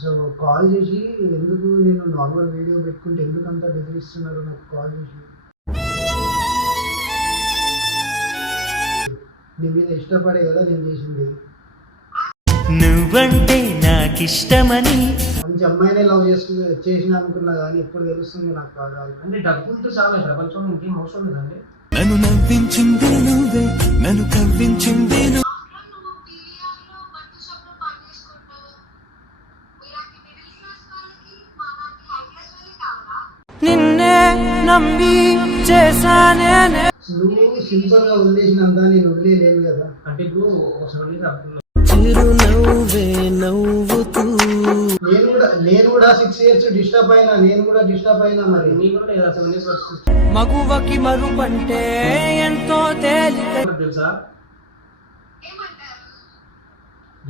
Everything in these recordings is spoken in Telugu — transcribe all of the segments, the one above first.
సో కాల్ చేసి ఎందుకు నేను నార్మల్ వీడియో పెట్టుకుంటే ఎందుకు అంత బెదిరిస్తున్నారు నాకు కాల్ చేసి. నీ మీద ఇష్టపడే కదా నేను చేసింది. నువ్వంటే నాకిష్టమని మంచి అమ్మాయినే లవ్ చేసిన అనుకున్నా కానీ ఇప్పుడు తెలుస్తుంది నాకు కాదు. అంటే డబ్బులతో చాలా ప్రపంచంలో ఇంకేం అవసరం లేదండి. నన్ను నవ్వించింది నువ్వే, నన్ను కవ్వించింది నిన్నే నమ్మి చేశానే. నువ్వు సింపుల్ గా వదిలేసినంత నేను వదిలేను కదా. అంటే ఇప్పుడు ఒకసారి చిరునవ్వే నవ్వుతూ నేను కూడా 6 years డిస్టర్బ్ అయినా. మరి నీకు కూడా లేదా 7 years వరకు మగువకి మరుపంటే ఎంతో తేలిక తెలుసా?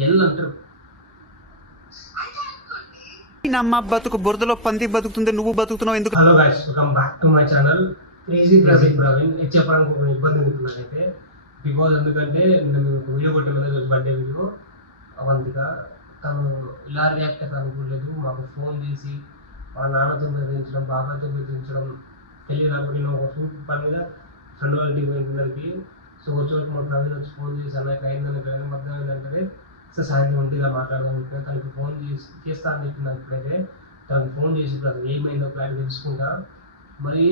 ఎల్ అంటారు. నమ్మ బతుకు బురదలో పంది బతుకుతుంది, నువ్వు బతుకుతున్నావు ఎందుకు? Hello guys, welcome back to my channel crazy Praveen. చెప్పడానికి ఒక ఇబ్బంది ఉంటున్నాను అయితే, బికాజ్ ఎందుకంటే నేను వీడియో కొట్టిన మీద బర్త్డే వీడియో అవంతిక తను ఇలా రియాక్ట్ అయితే అనుకోలేదు. మాకు ఫోన్ చేసి మా నాన్నతో బెదిరించడం, బాబాతో బెదిరించడం తెలియదు. నేను ఒక షూట్ పని మీద ఫ్రెండ్ వాళ్ళ ఇంటికి పోయినకి సో వచ్చి మా ప్రవీణ్ వచ్చి ఫోన్ చేసి అన్నకి అయిందని ప్రవీణ్ మధ్య ఏంటంటే సార్ సాయంత్రం ఒంటిగా మాట్లాడదాం అనుకున్నా. తనకి ఫోన్ చేస్తా అని చెప్పిన ఇప్పుడైతే తనకు ఫోన్ చేసి ఇప్పుడు అది ఏమైందో ప్లాన్ తెలుసుకుంటా. మరి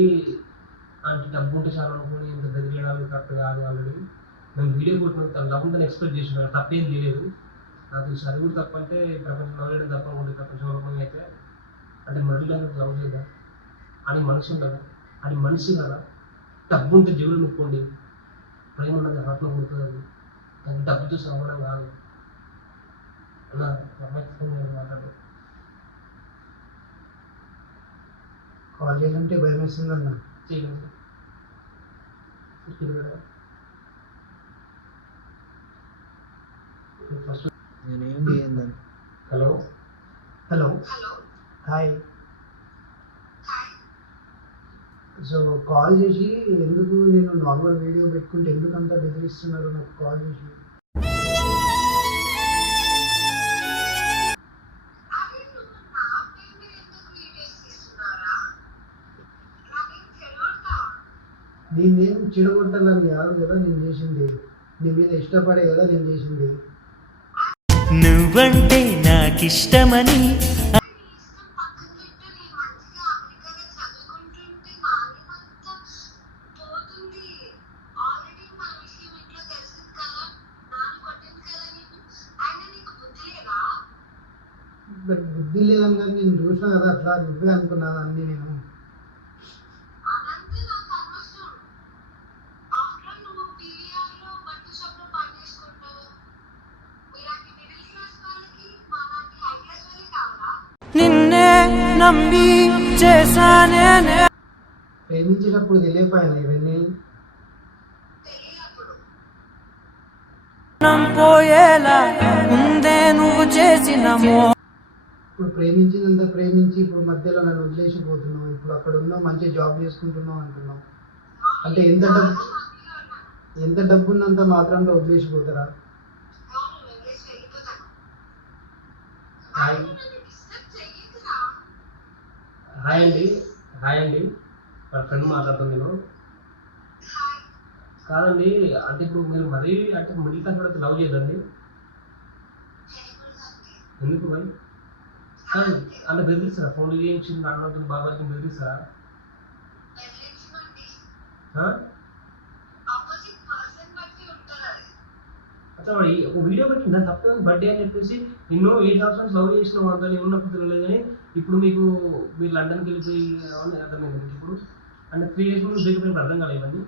అంటే డబ్బు ఉంటే చాలా అనుకుని ఇంత బెదిరియడానికి కరెక్ట్ కాదు. ఆల్రెడీ మేము వీడియో కొట్టిన తను లవ్ ఉందని ఎక్స్పెక్ట్ చేసిన తప్పేం తెలియదు. నాకు తెలిసి అది కూడా తప్ప అంటే ప్రపంచంలో ఆల్రెడీ తప్ప ఉంటే ప్రపంచంలో అయితే అంటే మనుషులు లవ్ చేద్దాం అని మనసు ఉండదా, అని మనిషి కదా. డబ్బు ఉంటే జీవులు నొక్కోండి, ప్రేమ ఉన్నది హాట్లో కొడుతుంది. అది డబ్బుతో సమానం కాదు అలా. అమ్మాయికి ఫోన్ చేసి మాట్లాడు. కాల్ చేయాలంటే భయం వేస్తుంది అన్న. చేయలేదు first. Hello hello hi. So call చేసి ఎందుకు నేను నార్మల్ వీడియో పెట్టుకుంటే ఎందుకు అంత బెదిరిస్తున్నారు నాకు కాల్ చేసి. నేనేం చెడగొట్టాలని కాదు కదా నేను చేసింది. నీ మీద ఇష్టపడే కదా నేను చేసింది. నువ్వంటే నాకిష్టమని బుద్ధి లేదని కానీ నేను చూసినా కదా అట్లా నువ్వే అనుకున్నాను అన్నీ. నేను నిన్నే నమ్మి చేశానే. ప్రేమించినప్పుడు తెలియపోయాను ఇవన్నీ. పోయేలా ముందే నువ్వు చేసినమో. ఇప్పుడు ప్రేమించినంత ప్రేమించి ఇప్పుడు మధ్యలో నన్ను వదిలేసిపోతున్నావు. ఇప్పుడు అక్కడ ఉన్నావు, మంచి జాబ్ చేసుకుంటున్నావు అంటున్నావు. అంటే ఎంత డబ్బు ఉన్నంత మాత్రంలో వదిలేసిపోతారా? హాయ్ హాయ్ అండి. హాయ్ అండి, వాళ్ళ ఫ్రెండ్ మాట్లాడుతాను నేను. కాదండి, అంటే ఇప్పుడు మీరు మరీ అంటే మిడిల్ క్లాస్ కూడా లవ్ చేయదండి. ఎందుకు భయ్? అంటే బెదిరిస్తారా? ఫోన్ చేయించి అన్నతో బాబాకి బెదిరిస్తారా? అసలు వాడు ఒక వీడియో పెట్టిందా తప్ప బర్త్డే అని చెప్పేసి నిన్ను 8 సంవత్సరాలు లవ్ చేసిన వాళ్ళు ఉన్నప్పుడు తెలియలేదు కానీ ఇప్పుడు మీకు మీరు లండన్కి వెళ్ళిపోయి అని అర్థమైంది. ఇప్పుడు అంటే 3 years ముందు బ్రేక్ అయినప్పుడు అర్థం కాలేదు ఇవన్నీ.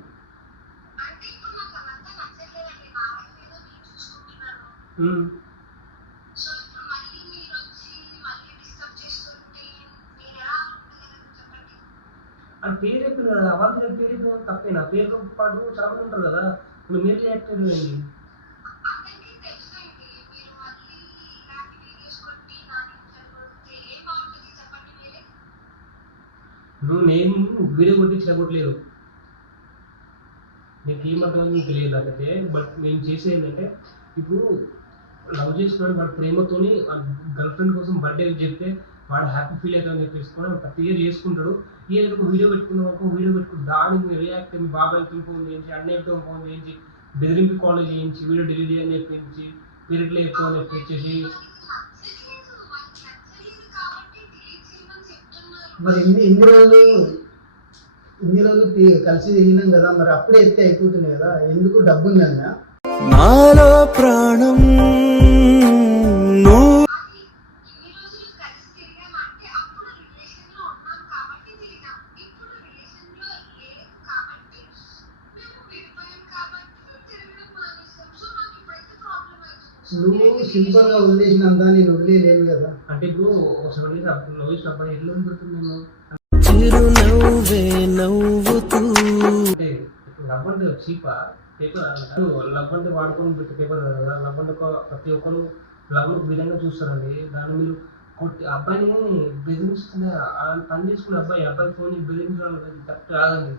అది పేరు చెప్పారు కదా, వాళ్ళు పేరు చెప్పిన తప్పేనా? పేరుతో పాటు చాలా మంది ఉంటారు కదా, ఇప్పుడు మీరు రియాక్ట్ అయ్యేది. నేను వీడియో కొట్టి చెడగొట్టలేదు, నీకు ఏమంటారో నీకు తెలియదు నాకైతే. బట్ నేను చేసేది ఏంటంటే ఇప్పుడు లవ్ చేస్తున్నాడు వాడు ప్రేమతోని గర్ల్ ఫ్రెండ్ కోసం బర్త్డే చెప్తే వాడు హ్యాపీ ఫీల్ అవుతామని చెప్పేసుకొని ప్రతి ఇయర్ చేసుకుంటాడు. ఏదో ఒక వీడియో పెట్టుకున్నాం ఒక వీడియో పెట్టుకుని దానికి రియాక్ట్ మీ బాబాయ్తో ఫోన్ చేయించి అన్నయ్యతో ఫోన్ చేయించి బెదిరింపు కాల్ చేయించి వీడియో డిలీట్ అని చెప్పించి పీరియడ్లో ఎక్కువ అని చెప్పేసి మరి ఇన్ని రోజులు కలిసి తిరిగినాం కదా, మరి అప్పుడే ఎత్తే అయిపోతున్నాయి కదా, ఎందుకు డబ్బు ఉందన్నా? నాలో ప్రాణం నువ్వు నువ్వు సింపుల్ గా వదిలేసినంత నేను వదిలేను కదా. అంటే ఇప్పుడు ఒక 7 years లవ్ చేసిన అబ్బాయి ఎల్లు వదిలిపెడుతుంది నేను చిరునవ్వే నవ్వుతూ అంటే లవ్ అంటే చీపా పేపర్ లవ్ అంటే వాడుకొని పెట్టి పేపర్ కదా. లవ్ అంటే ప్రతి ఒక్కరు లవ్ విధంగా చూస్తారండి. దాన్ని మీరు కొట్టి అబ్బాయిని బెదిరిస్తున్న పని చేసుకునే అబ్బాయి ఫోన్ బెదిరించడం కరెక్ట్ కాదండి.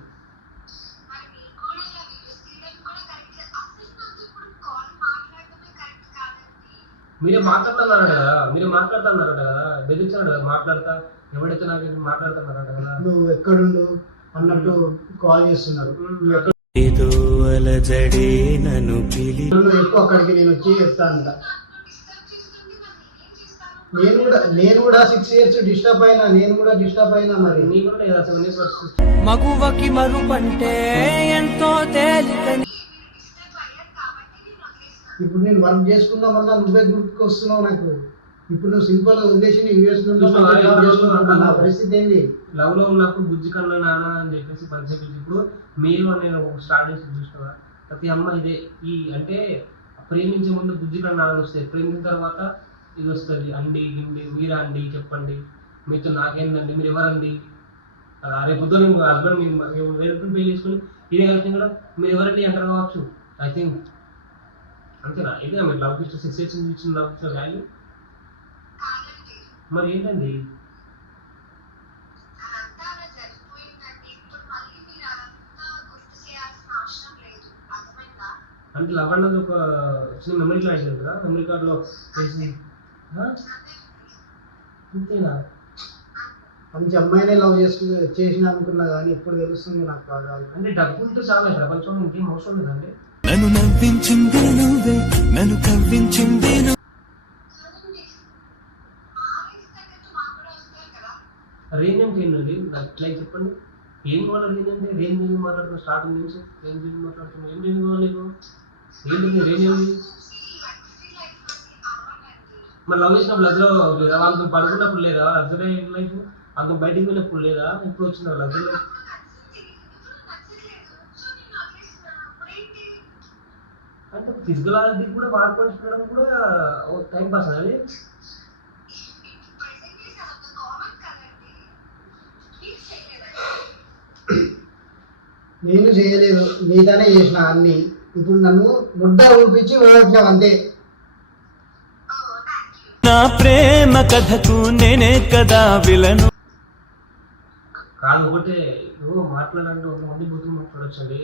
మీరే మాట్లాడుతున్నారు కదా బెదిరించాడు కదా మాట్లాడతా ఎవడైతే నాకు మాట్లాడుతున్నారట కదా. నువ్వు ఎక్కడుండు అన్నట్టు కాల్ చేస్తున్నారు. ఏదో అలజడే నన్ను పిలి నువ్వు ఎక్కువ అక్కడికి నేను వచ్చి చెప్తానంట. నేను కూడా 6 years డిస్టర్బ్ అయినా, మరి నీ కూడా 7 years వరకు మగువకి మరుపంటే ఎంతో తేలికని ఇప్పుడు నేను వర్క్ చేసుకుందామన్నా నువ్వే గుర్తుకొస్తున్నావు నాకు. ఇప్పుడు నువ్వు సింపుల్ గా వదిలేసి నీ యూఎస్ నా పరిస్థితి ఏంటి? లవ్ లో ఉన్నప్పుడు బుజ్జి కన్నా నాన్న అని చెప్పేసి పరిచయం. ఇప్పుడు మీరు నేను స్టార్ట్ చేసి చూసినా ప్రతి అమ్మ ఇదే ఈ అంటే ప్రేమించే ముందు బుజ్జి కన్నా నాన్న వస్తాయి, ప్రేమించిన తర్వాత ఇది వస్తుంది అండి గిండి మీరా అండి చెప్పండి మీతో నాకేందండి మీరు ఎవరండి రేపు పొద్దున హస్బెండ్ మేము వేరే పెళ్లి చేసుకుని ఇదే కలిసి కూడా మీరు ఎవరండి అంటారు కావచ్చు. ఐ థింక్ అంతేనా? ఇదే మీరు లవ్ ఇచ్చిన 6 years ఇచ్చిన లవ్ ఇచ్చిన వాల్యూ మరి ఏంటండి? అంటే లవ్ అన్నది ఒక చిన్న మెమరీ కార్డ్ కదా, మెమరీ కార్డులో వేసి అంతేనా? మంచి అమ్మాయినే లవ్ చేసిన అనుకున్నా కానీ ఇప్పుడు తెలుస్తుంది నాకు బాగా. అంటే డబ్బు ఉంటే చాలా ప్రపంచంలో ఇంకేం అవసరం లేదండి. నన్ను నవ్వించింది నువ్వే, నన్ను కవ్వించింది రేంజ్ అంటే ఏంటండి లైక్ చెప్పండి. ఏం కావాలి రేంజ్ అంటే? రేంజ్ ఏం మాట్లాడుతున్నాం స్టార్టింగ్ నుంచి రేంజ్ ఏం మాట్లాడుతున్నాం ఏం రేంజ్ కావాలి నీకు? ఏంటి రేంజ్ ఏంటి? మరి లవ్ చేసినప్పుడు లగ్లో లేదా వాళ్ళతో పడుకున్నప్పుడు లేదా లగ్జరీ లైఫ్ వాళ్ళతో బయటికి వెళ్ళినప్పుడు లేదా ఇప్పుడు వచ్చిన లగ్జరీ లైఫ్? అంటే ఫిజికలాలిటీ కూడా వాడుకోవడం కూడా టైం పాస్ అది. నేను చేయలేదు, నీతోనే చేసిన అన్ని. ఇప్పుడు నన్ను ముద్ద ఊపించి ఓడించావు అంతే. నా ప్రేమ కథకు నేనే కదా విలను. కాదు ఒకటే నువ్వు మాట్లాడాలంటే 100 మంది బుద్ధులు మాట్లాడొచ్చండి.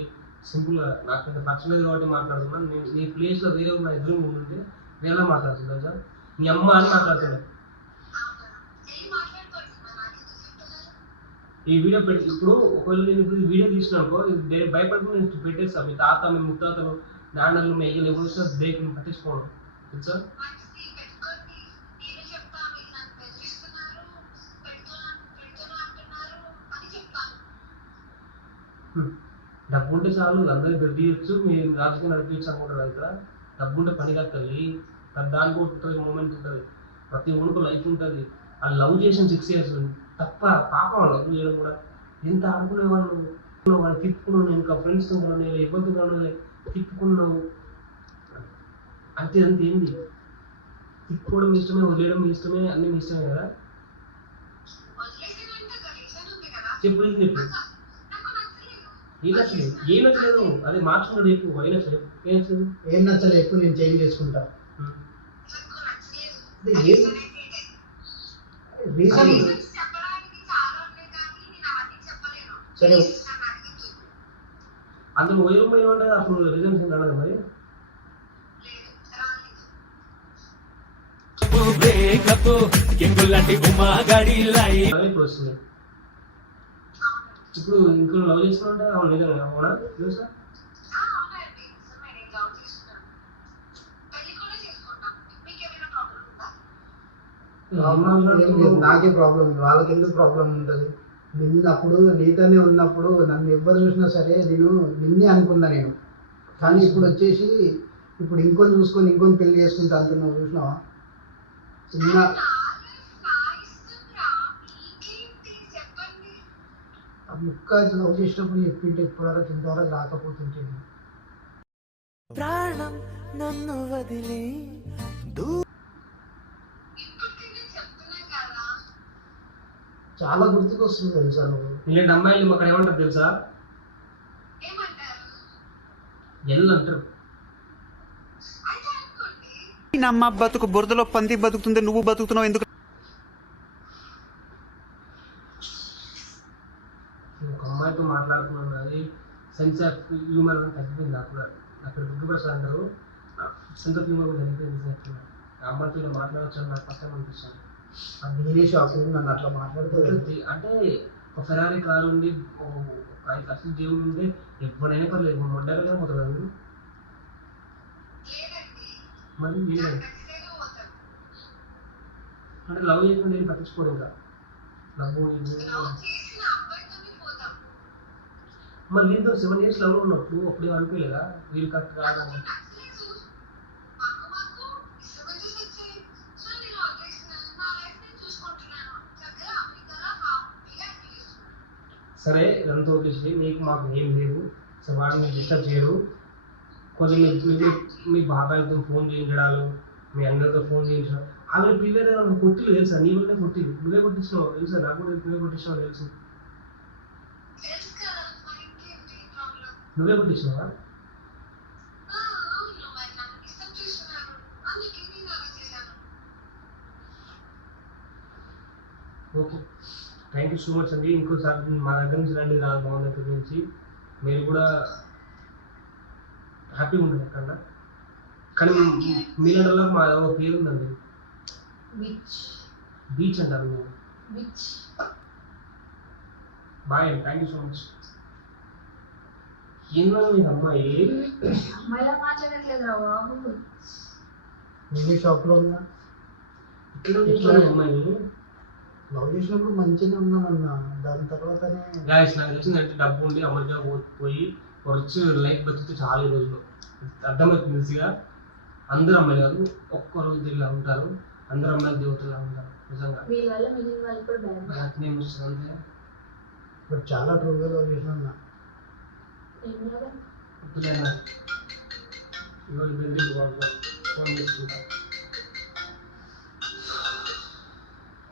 సింపుల్గా నాకంటే పర్సనల్ కాబట్టి మాట్లాడుతున్నాను. నేను నీ ప్లేస్లో వేరే నా ఎదురు ఉంటే వేరేలా మాట్లాడుతున్నా సార్. నీ అమ్మ అని మాట్లాడుతున్నా. ఈ వీడియో పెట్టి ఇప్పుడు ఒకవేళ నేను ఇప్పుడు ఈ వీడియో తీసినాకో భయపడుకుని నేను పెట్టేస్తాను. మీ తాత మీ ముత్తాతలు నాన్నలు మీ అయ్యలు ఎవరు వచ్చినా బ్రేక్ పట్టించుకోవడం తెలుసా? డబ్బు ఉంటే చాలు అందరికీ గడ్డియచ్చు, మీరు రాజకీయం నడిపించచ్చు అనుకుంటారు కదా. డబ్బు ఉంటే పని కట్టది, దానికి ఉంటుంది మూమెంట్ ఉంటుంది, ప్రతి ఒక్కరికి లైఫ్ ఉంటుంది. ఆ లవ్ చేసిన 6 years తప్ప పాపం లవ్ చేయడం కూడా ఎంత ఆడుకునే వాళ్ళు తిప్పుకున్నావు. నేను ఇంకా ఫ్రెండ్స్ ఉంటాను ఇబ్బంది తిప్పుకున్నావు అంతే. అంతే ఏంది తిప్పుకోవడం ఇష్టమే, వదిలేయడం ఇష్టమే, అన్నీ ఇష్టమే కదా. చెప్పు చెప్పు ఏం నచ్చలేదు అదే మార్చుకున్నాడు చెప్పు. ఏం నచ్చలేదు ఎప్పుడు నేను చేంజ్ చేసుకుంటా. రీజన్ సరే అందులో వైరం ఏమంటే అప్పుడు రీజన్స్ అన్నది మరి కప్పు కింగులాంటి ఉమా గాడి లాయి ఇప్పుడు వస్తుంది. ఇప్పుడు ఇంట్లో లవ్ చేసుకుంటే అవును నిజంగా అవునా తెలుసా? నాకే ప్రాబ్లం, వాళ్ళకి ఎందుకు ప్రాబ్లం ఉంటుంది? నిన్నప్పుడు నీతోనే ఉన్నప్పుడు నన్ను ఎవ్వరు చూసినా సరే నేను నిన్నే అనుకున్నా నేను. కానీ ఇప్పుడు వచ్చేసి ఇప్పుడు ఇంకొని చూసుకొని ఇంకొని పెళ్లి చేసుకుంటా అంటున్నావు, చూసినావా? చిన్న ఆ ముక్క లవ్ చేసినప్పుడు చెప్పింటే ఇప్పటివరకు ఇంతవరకు రాకపోతుంటే. ప్రాణం నన్ను వదిలి చాలా గుర్తుకొస్తుంది తెలుసా నువ్వు. ఇలాంటి అమ్మాయిలు అక్కడ ఏమంటారు తెలుసా? ఎల్ అంటారు. నమ్మ బతుకు బురదలో పంది బతుకుతుంది, నువ్వు బతుకుతున్నావు ఎందుకు? ఒక అమ్మాయితో మాట్లాడుతున్నాను, అది సెన్స్ ఆఫ్ హ్యూమర్ అని తగ్గిపోయింది నాకు కూడా. అక్కడ గుర్తుపడతా అంటారు, సెన్స్ ఆఫ్ హ్యూమర్ కూడా తగ్గిపోయింది. ఆ అమ్మాయితో ఇలా మాట్లాడవచ్చు అని నాకు ఫస్ట్ టైం అనిపిస్తుంది. అది నేనే షాక్ నన్ను అట్లా మాట్లాడుతుంది. అంటే ఒక ఫెరారీ కారు ఉండి 5 లక్షల జీవులు ఉంటే ఎవరైనా పర్లేదు, మొడ్డారుగానే పోతారు అందరూ. మరి అంటే లవ్ చేయకుండా ఏం పట్టించుకోడు ఇంకా. డబ్బు మరి వీళ్ళతో 7 years లవ్ ఉన్నప్పుడు అప్పుడే అనిపించలేదా వీళ్ళు కరెక్ట్ కాదని? సరే ఇదంతా వచ్చేసి నీకు మాకు ఏం లేవు, సో వాడిని డిస్టర్బ్ చేయరు. కొంచెం మీ బాబాయ్తో ఫోన్ చేయించడాలు, మీ అందరితో ఫోన్ చేయించడం, అవి ప్రివేర్ కొట్టిలు తెలుసా? నీ వల్లే కొట్టిలు, నువ్వే కొట్టించినావు తెలుసా? నాకు కూడా నువ్వే కొట్టించినావు తెలుసు. నువ్వే కొట్టించినావా? Okay, thank you so much అండి. ఇంకోసారి మా దగ్గర నుంచి రండి, భవన్ దగ్గర నుంచి. మీరు కూడా హ్యాపీగా ఉంటుంది అక్కడ. కానీ మీలో మా ఒక పేరు ఉందండి, బీచ్ అంటారు మేము. బాయ్ అండి, థ్యాంక్ యూ సో మచ్. ఏందో మీ అమ్మాయి నేనే షాక్లో ఉన్నా. ఇట్లా అమ్మాయి లవ్ చేసినప్పుడు మంచిగా ఉన్నామన్నా, దాని తర్వాతనే గాయస్ నాకు తెలిసిందంటే డబ్బు ఉండి అమెరికా పోయి రిచ్ లైఫ్ బతికితే చాలా ఈ రోజుల్లో అర్థమవుతుంది తెలిసిగా. అందరూ అమ్మాయిలు కాదు, ఒక్కరు ఇద్దరులా ఉంటారు, అందరు అమ్మాయిలు దేవతలా ఉంటారు. నిజంగా అట్నే వస్తుంది అంతే. బట్ చాలా ట్రూగా లవ్ చేసిన ఇప్పుడైనా ఈరోజు బెదిరింపు ఫోన్ చేసుకుంటా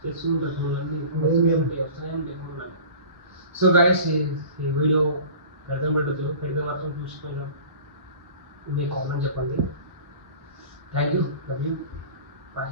చేసుకుంటారు ఫోన్లన్నీ వస్తాయండి ఫోన్లు. సో గైస్ ఈ వీడియో పెడితే మాత్రం చూసి కొంచెం మీ కామెంట్ చెప్పండి. Thank you, love you, bye.